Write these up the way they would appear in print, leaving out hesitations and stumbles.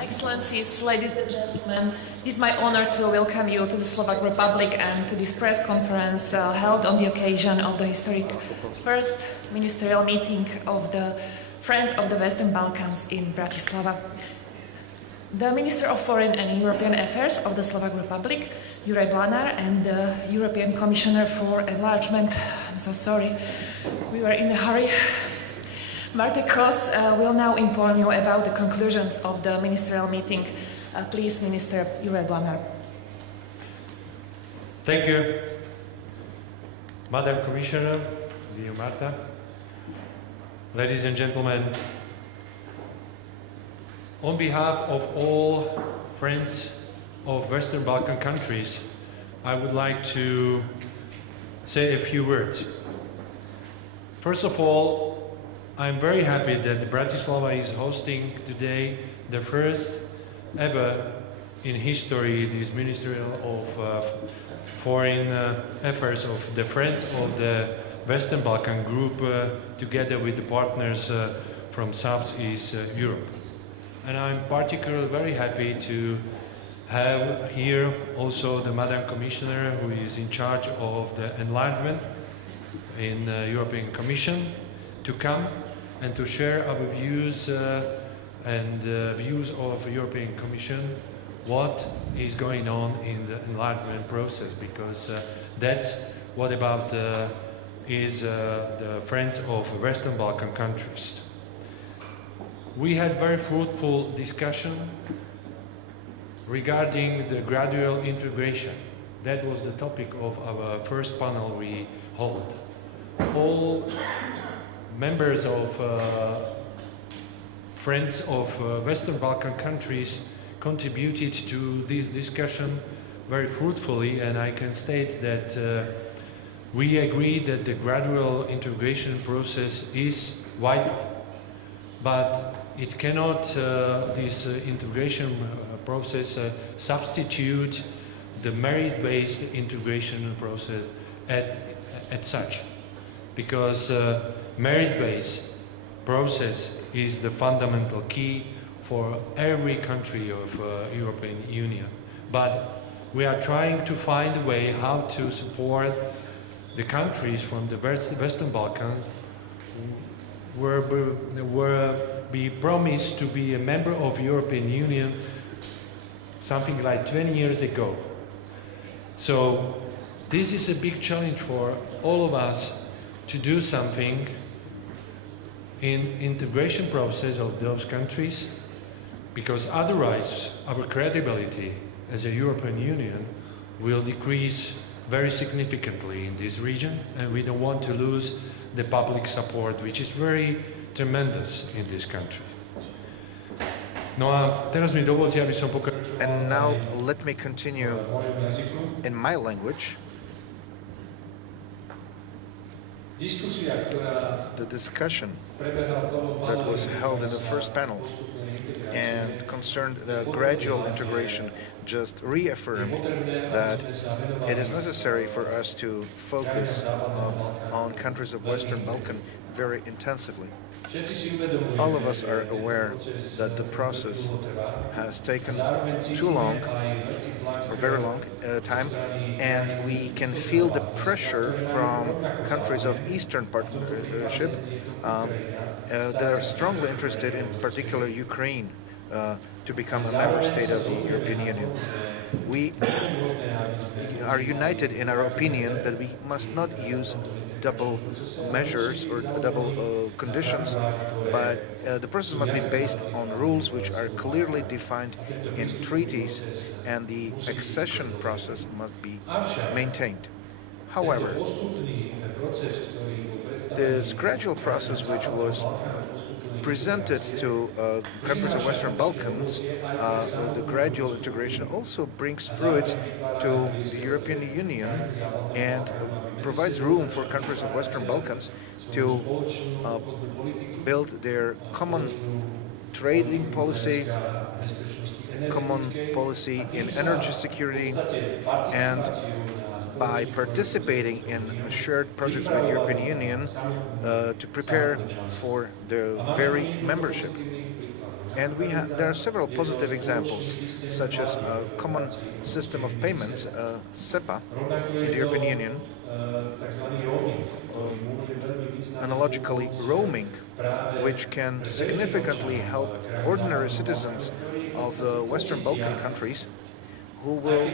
Excellencies, ladies and gentlemen, it is my honor to welcome you to the Slovak Republic and to this press conference held on the occasion of the historic first ministerial meeting of the Friends of the Western Balkans in Bratislava. The Minister of Foreign and European Affairs of the Slovak Republic, Juraj Blanár, and the European Commissioner for Enlargement, I'm so sorry, we were in a hurry, Marta Kos will now inform you about the conclusions of the ministerial meeting. Please, Minister Juraj Blanár. Thank you, Madam Commissioner, dear Marta. Ladies and gentlemen, on behalf of all friends of Western Balkan countries, I would like to say a few words. First of all, I'm very happy that Bratislava is hosting today the first ever in history this Ministerial of Foreign Affairs of the Friends of the Western Balkan Group together with the partners from Southeast Europe. And I'm particularly very happy to have here also the Madam Commissioner who is in charge of the enlargement in the European Commission to come and to share our views and views of the European Commission, what is going on in the enlargement process, because that's what about is the Friends of Western Balkan countries. We had very fruitful discussion regarding the gradual integration. That was the topic of our first panel we held. All members of Friends of Western Balkan countries contributed to this discussion very fruitfully, and I can state that we agree that the gradual integration process is vital, but it cannot, this integration process, substitute the merit-based integration process at such, because merit-based process is the fundamental key for every country of European Union. But we are trying to find a way how to support the countries from the Western Balkans where we promised to be a member of European Union something like 20 years ago. So this is a big challenge for all of us to do something in integration process of those countries, because otherwise our credibility as a European Union will decrease very significantly in this region, and we don't want to lose the public support, which is very tremendous in this country. No a teraz mi dovolte, aby som pokračoval. And now let me continue in my language. The discussion that was held in the first panel and concerned the gradual integration just reaffirmed that it is necessary for us to focus on countries of Western Balkan very intensively. All of us are aware that the process has taken too long, or very long time, and we can feel the pressure from countries of Eastern Partnership that are strongly interested, in particular Ukraine, to become a member state of the European Union. We are united in our opinion that we must not use double measures or double conditions, but the process must be based on rules which are clearly defined in treaties, and the accession process must be maintained. However, this gradual process which was presented to countries of Western Balkans, the gradual integration also brings fruits to the European Union and provides room for countries of Western Balkans to build their common trading policy, common policy in energy security, and by participating in shared projects with the European Union to prepare for the very membership. And there are several positive examples, such as a common system of payments, SEPA, in the European Union, analogically roaming, which can significantly help ordinary citizens of the Western Balkan countries who will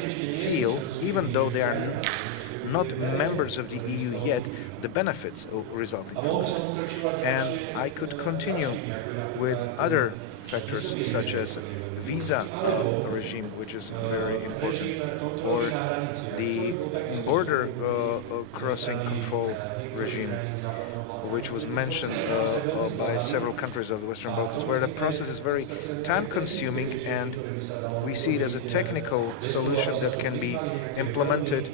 feel, even though they are not members of the EU yet, the benefits resulting from it. And I could continue with other factors such as visa regime, which is very important, or the border crossing control regime, which was mentioned by several countries of the Western Balkans, where the process is very time-consuming, and we see it as a technical solution that can be implemented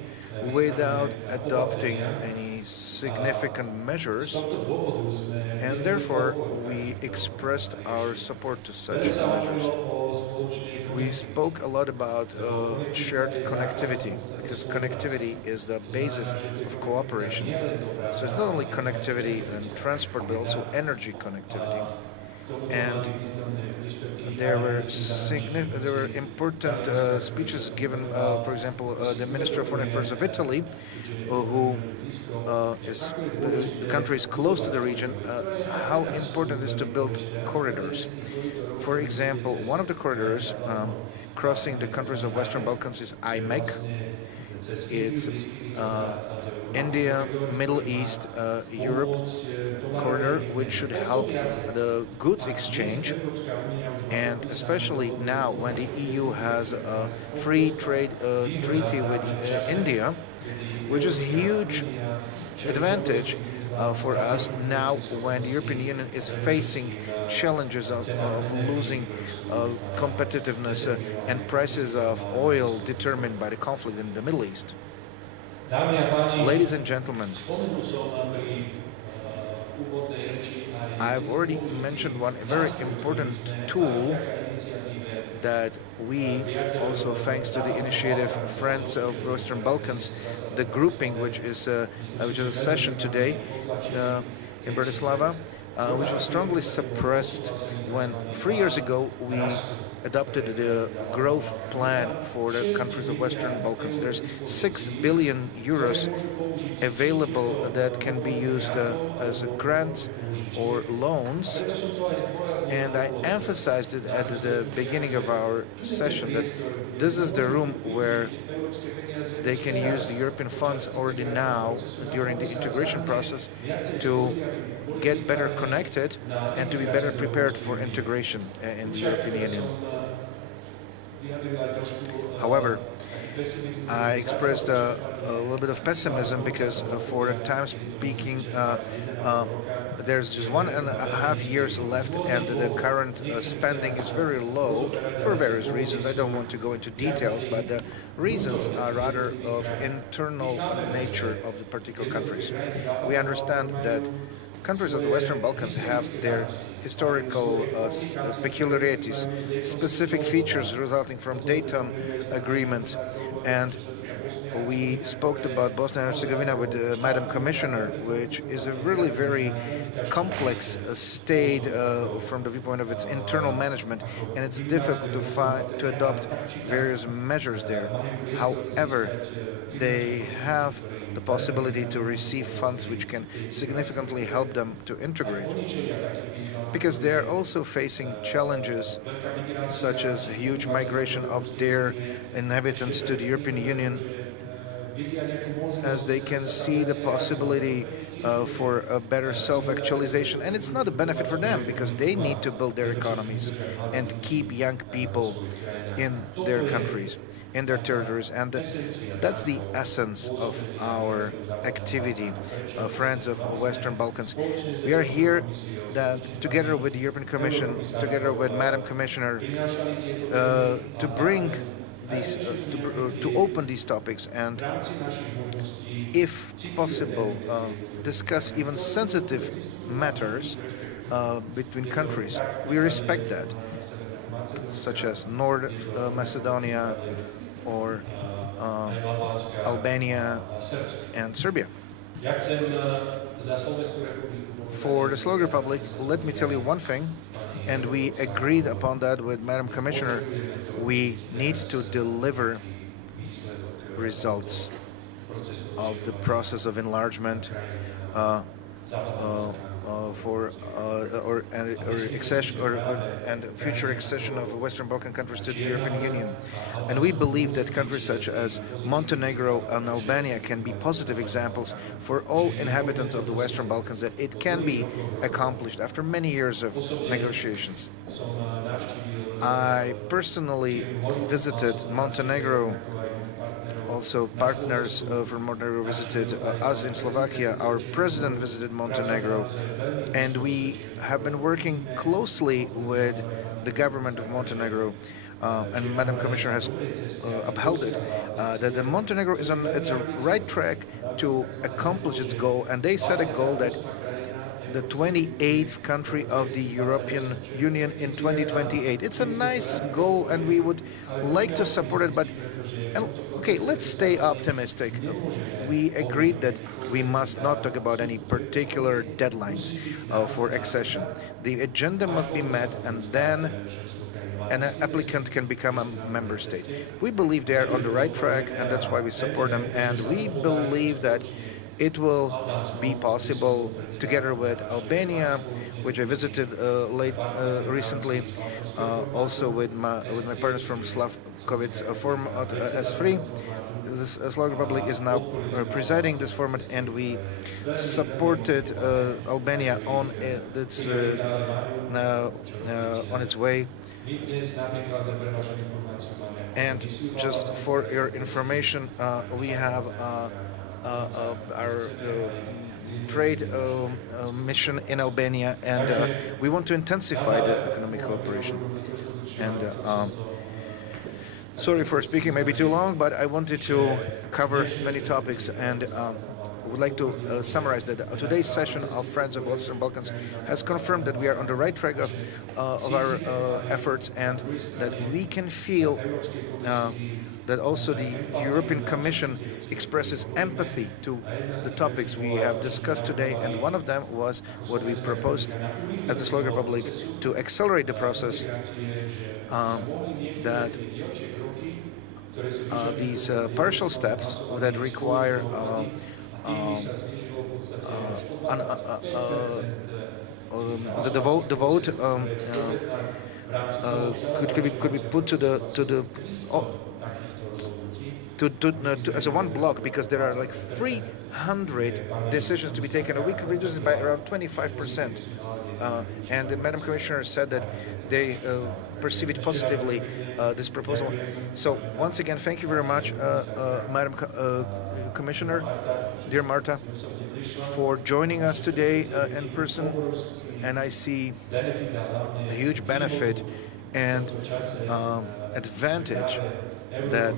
without adopting any significant measures, and therefore we expressed our support to such measures. We spoke a lot about shared connectivity, because connectivity is the basis of cooperation. So it's not only connectivity and transport, but also energy connectivity. And there were important speeches given, for example, the Minister of Foreign Affairs of Italy, who the country is close to the region, how important it is to build corridors. For example, one of the corridors crossing the countries of Western Balkans is IMEC. It's India, Middle East, Europe corridor, which should help the goods exchange, and especially now when the EU has a free trade treaty with India, which is a huge advantage for us now when the European Union is facing challenges of losing competitiveness and prices of oil determined by the conflict in the Middle East. Ladies and gentlemen, I've already mentioned one very important tool that we also, thanks to the initiative Friends of Western Balkans, the grouping which is a session today in Bratislava, which was strongly suppressed when 3 years ago we adopted the growth plan for the countries of Western Balkans. There's 6 billion euros available that can be used as grants or loans, and I emphasized it at the beginning of our session that this is the room where they can use the European funds already now during the integration process to get better connected and to be better prepared for integration in the European Union. However, I expressed a little bit of pessimism because for the time speaking, there's just 1.5 years left, and the current spending is very low for various reasons. I don't want to go into details, but the reasons are rather of internal nature of the particular countries. We understand that countries of the Western Balkans have their historical peculiarities, specific features resulting from Dayton agreements, and we spoke about Bosnia and Herzegovina with Madam Commissioner, which is a really very complex state from the viewpoint of its internal management, and it's difficult to adopt various measures there. However, they have the possibility to receive funds which can significantly help them to integrate, because they are also facing challenges such as huge migration of their inhabitants to the European Union, as they can see the possibility for a better self-actualization, and it's not a benefit for them because they need to build their economies and keep young people in their countries, in their territories, and that's the essence of our activity, Friends of Western Balkans. We are here together with the European Commission, together with Madam Commissioner, to bring these, to open these topics and, if possible, discuss even sensitive matters between countries. We respect that, such as North Macedonia or Albania and Serbia. For the Slovak Republic, let me tell you one thing. and we agreed upon that with Madam Commissioner. We need to deliver results of the process of enlargement and future accession of Western Balkan countries to the European Union. And we believe that countries such as Montenegro and Albania can be positive examples for all inhabitants of the Western Balkans, that it can be accomplished after many years of negotiations. I personally visited Montenegro. Also, partners from Montenegro visited us in Slovakia. Our president visited Montenegro, and we have been working closely with the government of Montenegro, and Madam Commissioner has upheld it, that the Montenegro is on its right track to accomplish its goal, and they set a goal that the 28th country of the European Union in 2028. It's a nice goal, and we would like to support it, but okay, let's stay optimistic. We agreed that we must not talk about any particular deadlines for accession. The agenda must be met, and then an applicant can become a member state. We believe they are on the right track, and that's why we support them. And we believe that it will be possible, together with Albania, which I visited recently, also with my partners from Slavkovic's format S3. The Slovak Republic is now presiding this format, and we supported Albania on its way. And just for your information, we have our trade mission in Albania, and we want to intensify the economic cooperation. And sorry for speaking maybe too long, but I wanted to cover many topics, and would like to summarize that today's session of Friends of Western Balkans has confirmed that we are on the right track of our efforts, and that we can feel that also the European Commission expresses empathy to the topics we have discussed today, and one of them was what we proposed as the Slovak Republic to accelerate the process, that these partial steps that require the vote could be put as a one block, because there are like 300 decisions to be taken. We could reduce it by around 25%. And the Madam Commissioner said that they perceive it positively, this proposal. So once again, thank you very much, Madam Commissioner, dear Marta, for joining us today in person. And I see a huge benefit and advantage that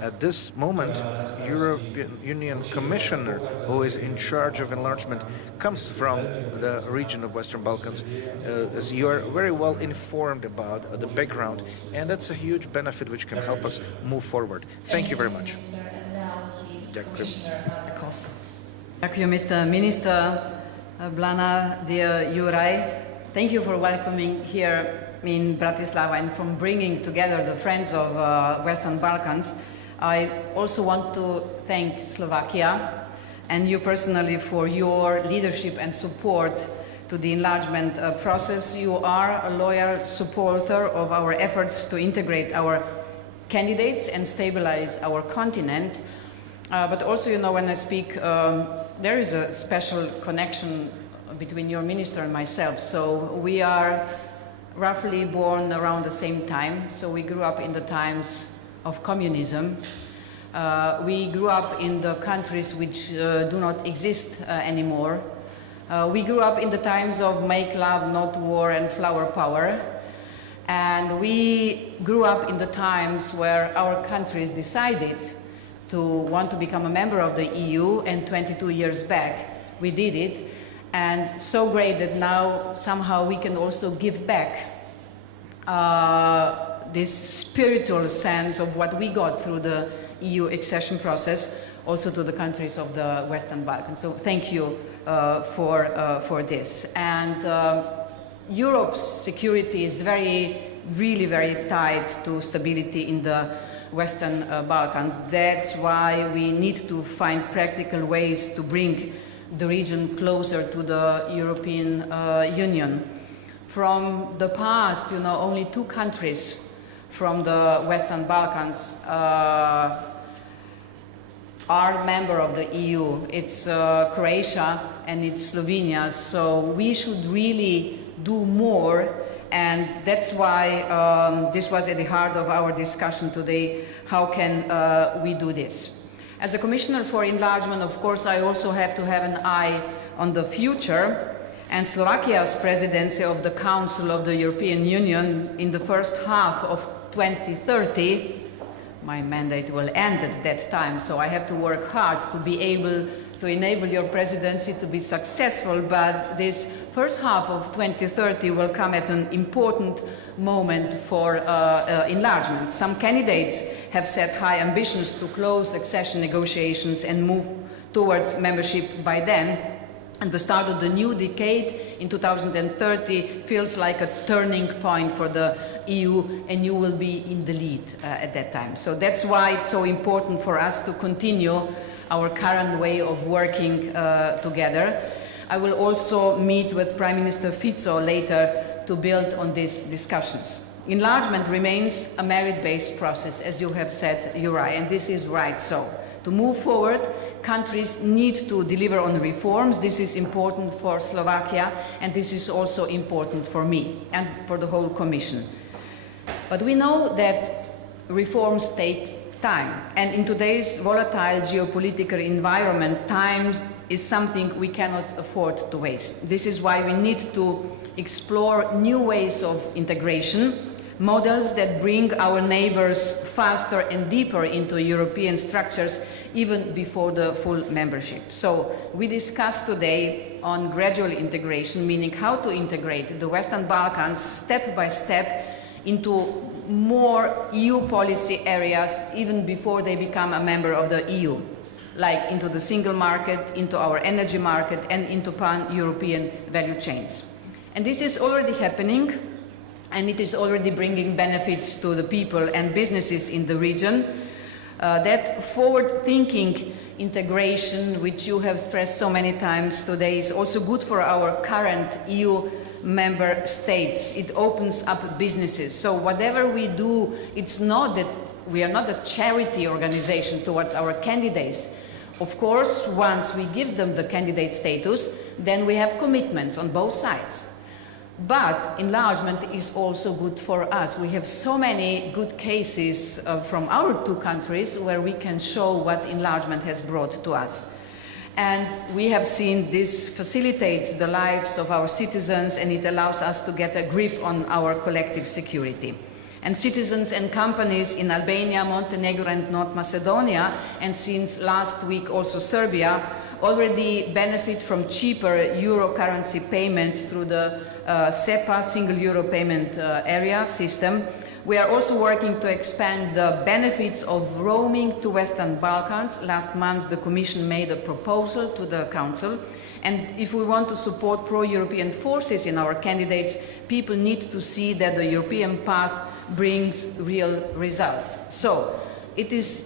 at this moment, European Union Commissioner who is in charge of enlargement comes from the region of Western Balkans, as you are very well informed about the background, and that's a huge benefit which can help us move forward. Thank you very much. Thank you, Mr. Minister Blanár, dear Juraj. Thank you for welcoming here in Bratislava and from bringing together the friends of Western Balkans. I also want to thank Slovakia and you personally for your leadership and support to the enlargement process. You are a loyal supporter of our efforts to integrate our candidates and stabilize our continent. But also, you know, when I speak, there is a special connection between your minister and myself. So we are roughly born around the same time. So we grew up in the times of communism. We grew up in the countries which do not exist anymore. We grew up in the times of make love, not war, and flower power. And we grew up in the times where our countries decided to want to become a member of the EU, and 22 years back we did it. And so great that now somehow we can also give back this spiritual sense of what we got through the EU accession process also to the countries of the Western Balkans. So thank you for this. And Europe's security is really very tied to stability in the Western Balkans. That's why we need to find practical ways to bring the region closer to the European Union. From the past, only 2 countries from the Western Balkans are member of the EU. It's Croatia and it's Slovenia. So we should really do more, and that's why this was at the heart of our discussion today. How can we do this? As a Commissioner for Enlargement, of course, I also have to have an eye on the future, and Slovakia's presidency of the Council of the European Union in the first half of 2030, my mandate will end at that time, so I have to work hard to be able to enable your presidency to be successful, but this first half of 2030 will come at an important moment for enlargement. Some candidates have set high ambitions to close accession negotiations and move towards membership by then. And the start of the new decade in 2030 feels like a turning point for the EU, and you will be in the lead at that time. So that's why it's so important for us to continue our current way of working together. I will also meet with Prime Minister Fico later to build on these discussions. Enlargement remains a merit-based process, as you have said, Juraj, and this is right so. To move forward, countries need to deliver on reforms. This is important for Slovakia, and this is also important for me and for the whole Commission. But we know that reforms take time, and in today's volatile geopolitical environment, time is something we cannot afford to waste. This is why we need to explore new ways of integration, models that bring our neighbors faster and deeper into European structures even before the full membership. So we discussed today on gradual integration, meaning how to integrate the Western Balkans step by step into more EU policy areas even before they become a member of the EU, like into the single market, into our energy market, and into pan-European value chains. And this is already happening, and it is already bringing benefits to the people and businesses in the region. That forward-thinking integration, which you have stressed so many times today, is also good for our current EU member states. It opens up businesses. So whatever we do, it's not that we are not a charity organization towards our candidates. Of course, once we give them the candidate status, then we have commitments on both sides. But enlargement is also good for us. We have so many good cases from our 2 countries where we can show what enlargement has brought to us. And we have seen this facilitates the lives of our citizens, and it allows us to get a grip on our collective security. And citizens and companies in Albania, Montenegro and North Macedonia, and since last week also Serbia, already benefit from cheaper euro currency payments through the SEPA, Single Euro Payment Area system. We are also working to expand the benefits of roaming to Western Balkans. Last month, the Commission made a proposal to the Council. And if we want to support pro-European forces in our candidates, people need to see that the European path brings real results. So it is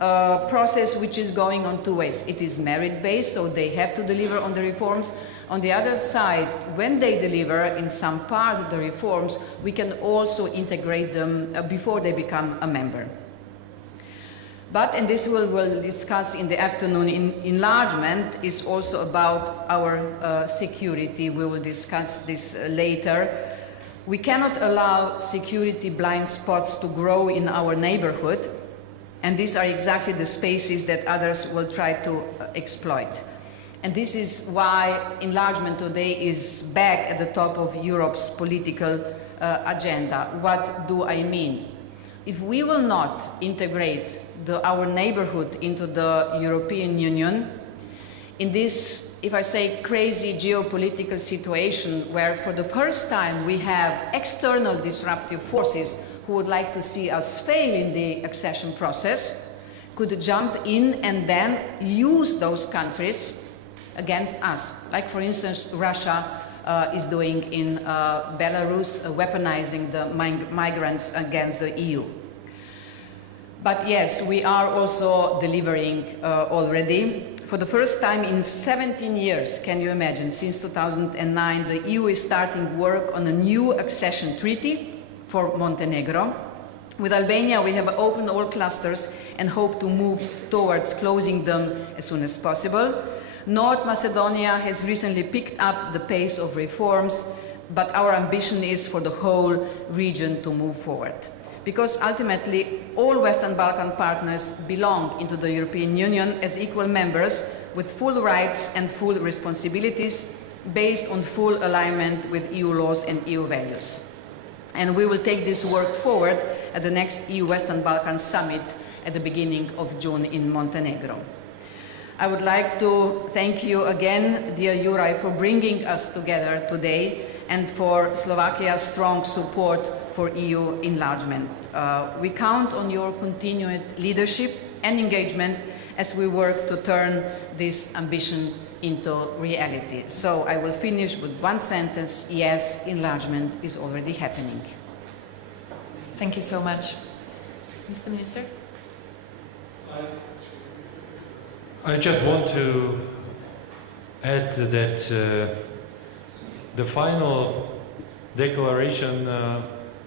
a process which is going on 2 ways. It is merit-based, so they have to deliver on the reforms. On the other side, when they deliver in some part of the reforms, we can also integrate them before they become a member. But, and this we'll discuss in the afternoon, enlargement is also about our security. We will discuss this later. We cannot allow security blind spots to grow in our neighborhood, and these are exactly the spaces that others will try to exploit. And this is why enlargement today is back at the top of Europe's political agenda. What do I mean? If we will not integrate our neighborhood into the European Union, in this, if I say, crazy geopolitical situation where for the first time we have external disruptive forces who would like to see us fail in the accession process, could jump in and then use those countries against us, like for instance Russia is doing in Belarus, weaponizing the migrants against the EU. But yes, we are also delivering already. For the first time in 17 years, can you imagine, since 2009, the EU is starting work on a new accession treaty for Montenegro. With Albania, we have opened all clusters and hope to move towards closing them as soon as possible. North Macedonia has recently picked up the pace of reforms, but our ambition is for the whole region to move forward. Because ultimately, all Western Balkan partners belong into the European Union as equal members with full rights and full responsibilities based on full alignment with EU laws and EU values. And we will take this work forward at the next EU Western Balkan Summit at the beginning of June in Montenegro. I would like to thank you again, dear Juraj, for bringing us together today and for Slovakia's strong support for EU enlargement. We count on your continued leadership and engagement as we work to turn this ambition into reality. So I will finish with one sentence: yes, enlargement is already happening. Thank you so much. Mr. Minister? I just want to add that the final declaration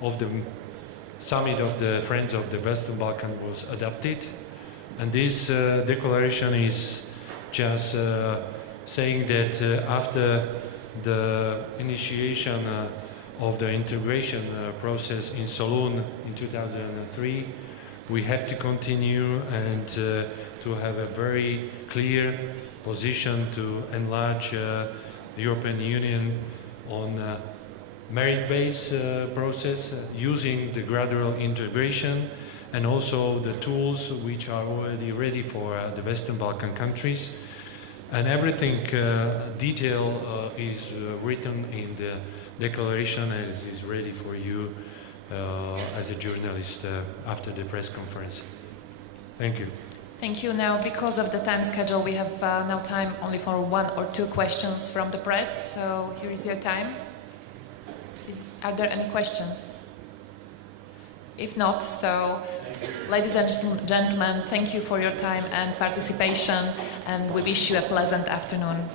of the summit of the Friends of the Western Balkans was adopted, and this declaration is just saying that after the initiation of the integration process in Solun in 2003, we have to continue and to have a very clear position to enlarge the European Union on a merit-based process, using the gradual integration and also the tools which are already ready for the Western Balkan countries. And everything detail is written in the declaration and is ready for you as a journalist after the press conference. Thank you. Thank you. Now, because of the time schedule, we have now time only for 1 or 2 questions from the press. So here is your time. Are there any questions? If not, so ladies and gentlemen, thank you for your time and participation, and we wish you a pleasant afternoon.